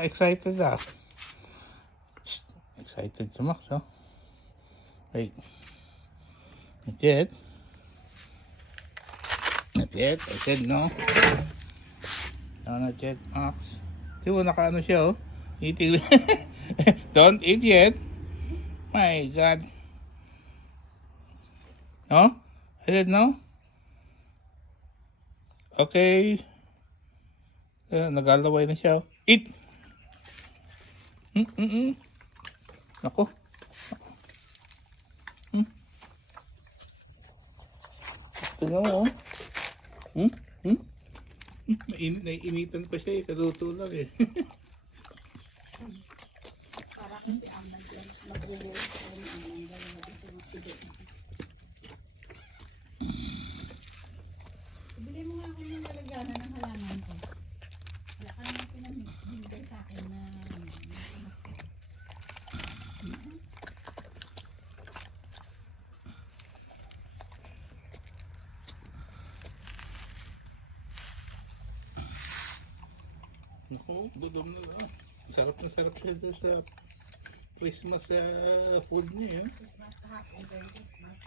excited ah. Shh, excited si Max, oh. Wait. Not yet. Not yet. I said no. No, not yet, Max. Di mo nakaano siya, oh. Eating. Don't eat yet. My God. No? I said no? Okay. Nagalaway na siya, oh. Eat! Ako. Tingnan mo, oh. Naiinitan pa siya, eh. Kaluto lang, eh. Para kasi ang mag-release ko ng Bili mo nga ako ng lalagyanan ng halaman ko. Wala ka naman pinamigay sa akin na Naku, gutom na lang. Sarap na sarap siya doon sa Christmas food niya, eh. Christmas kahapon, pero Christmas.